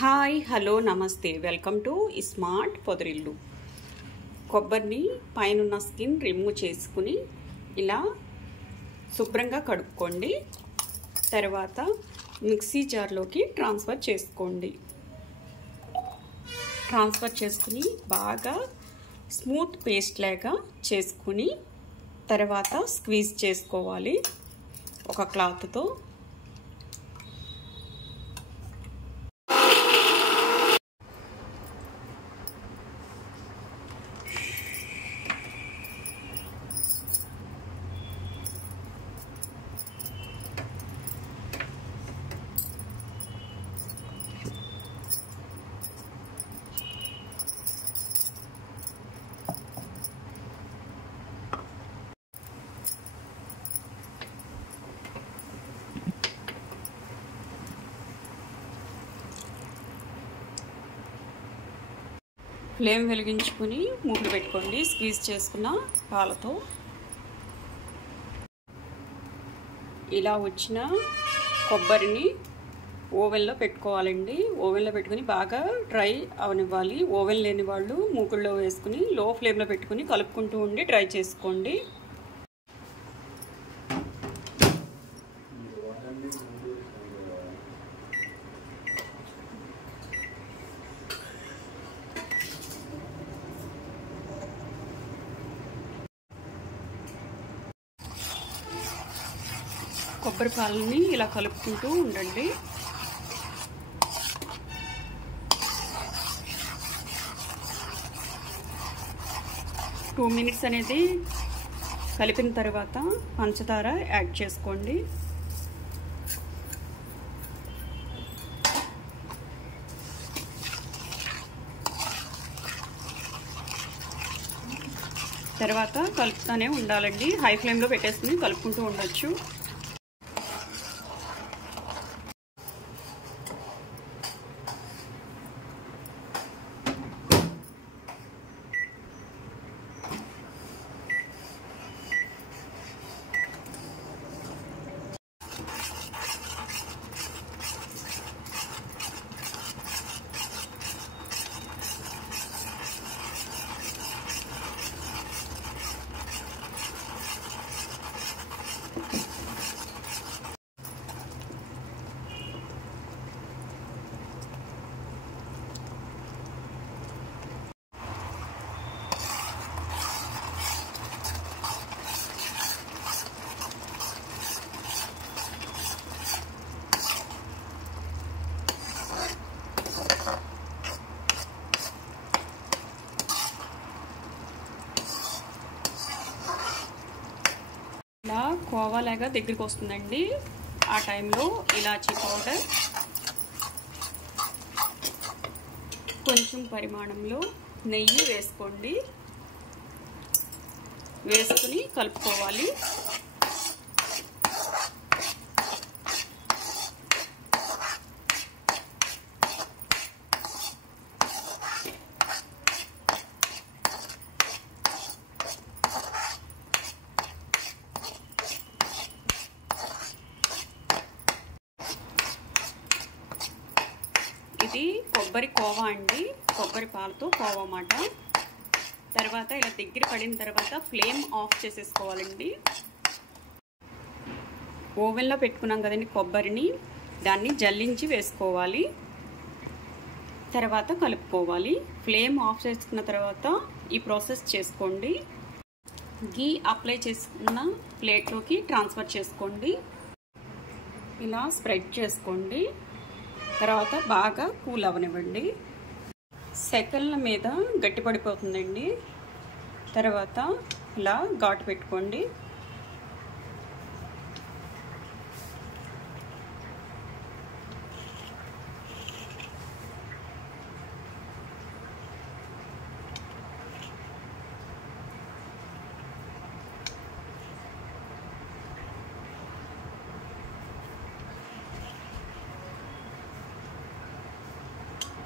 Hi hello నమస్తే welcome to smart పొదరిల్లు. కొబ్బరిని పైనున్న స్కిన్ రిమూవ్ చేసుకుని ఇలా శుభ్రంగా కడుక్కోండి. తర్వాత మిక్సీ జార్లోకి ట్రాన్స్ఫర్ చేసుకోండి. ట్రాన్స్ఫర్ చేసుకుని బాగా స్మూత్ పేస్ట్ లాగా చేసుకుని తర్వాత స్క్వీజ్ చేసుకోవాలి ఒక క్లాత్తో. ఫ్లేమ్ వెలిగించుకుని మూకుడు పెట్టుకోండి. స్క్వీజ్ చేసుకున్న పాలతో ఇలా వచ్చిన కొబ్బరిని ఓవెన్లో పెట్టుకోవాలండి. ఓవెన్లో పెట్టుకుని బాగా డ్రై అవనివ్వాలి. ఓవెన్ లేని వాళ్ళు మూకుడులో వేసుకుని లో ఫ్లేమ్లో పెట్టుకుని కలుపుకుంటూ ఉండి డ్రై చేసుకోండి. కొబ్బరి పాలని ఇలా కలుపుకుంటూ ఉండండి. టూ మినిట్స్ అనేది కలిపిన తర్వాత పంచదార యాడ్ చేసుకోండి. తర్వాత కలుపుతూనే ఉండాలండి. హై ఫ్లేమ్లో పెట్టేసుకుని కలుపుకుంటూ ఉండొచ్చు. ఇలా కోవాలాగా దగ్గరికి వస్తుందండి. ఆ టైంలో ఇలాచీ పౌడర్, కొంచెం పరిమాణంలో నెయ్యి వేసుకోండి. వేసుకుని కలుపుకోవాలి. ఇది కొబ్బరి కోవా అండి, కొబ్బరి పాలతో కోవా అన్నమాట. తర్వాత ఇలా దగ్గర పడిన తర్వాత ఫ్లేమ్ ఆఫ్ చేసేసుకోవాలండి. ఓవెన్లో పెట్టుకున్నాం కదండి కొబ్బరిని, దాన్ని జల్లించి వేసుకోవాలి. తర్వాత కలుపుకోవాలి. ఫ్లేమ్ ఆఫ్ చేసుకున్న తర్వాత ఈ ప్రాసెస్ చేసుకోండి. గీ అప్లై చేసుకున్న ప్లేట్లోకి ట్రాన్స్ఫర్ చేసుకోండి. ఇలా స్ప్రెడ్ చేసుకోండి. తర్వాత బాగా కూల్ అవనివ్వండి. సెకన్ల మీద గట్టిపడిపోతుందండి. తర్వాత ఇలా ఘాటు పెట్టుకోండి.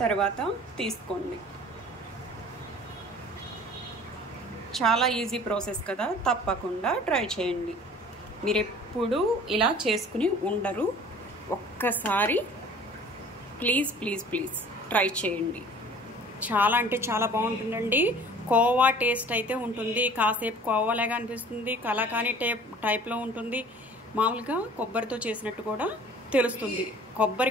తర్వాత తీసుకోండి. చాలా ఈజీ ప్రాసెస్ కదా, తప్పకుండా ట్రై చేయండి. మీరు ఎప్పుడు ఇలా చేసుకుని ఉండరు. ఒక్కసారి ప్లీజ్ ప్లీజ్ ప్లీజ్ ట్రై చేయండి. చాలా అంటే చాలా బాగుంటుందండి. కోవా టేస్ట్ అయితే ఉంటుంది, కాసేపు కోవాలాగా అనిపిస్తుంది, కలాకానీ టైప్లో ఉంటుంది. మామూలుగా కొబ్బరితో చేసినట్టు కూడా తెలుస్తుంది. కొబ్బరి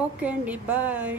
ఓకే అండి, బాయ్.